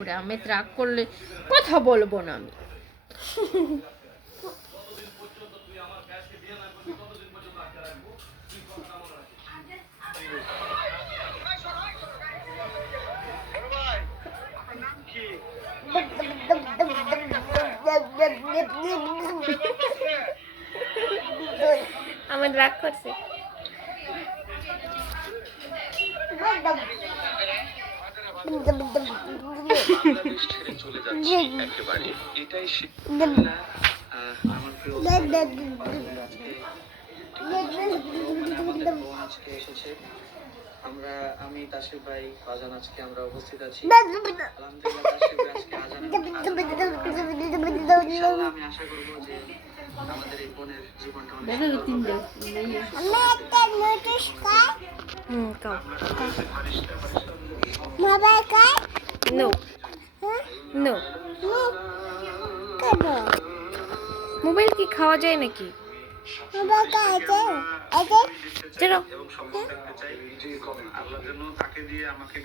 আমেদ রাগ করলে কথা বলবো না আমি। আমেদ রাগ করছে। বাংলাদেশ ছেড়ে চলে যাচ্ছি একেবারে, এটাই আমার প্রিয় আমাদের বোন আজকে এসেছে। আমি তাসিফ ভাই আজান আজকে আমরা উপস্থিত আছি। আলহামদুলিল্লাহ তাসিফ ভাই আজকে ইনশাআল্লাহ আমি আশা করব যে আমাদের এই বোনের জীবনটা অনেক নো নো মোবাইল কি খাওয়া যায় নাকি? চলো এবং সম্ভব দেখতে চাই যে আল্লাহ যেন তাকে দিয়ে আমাকে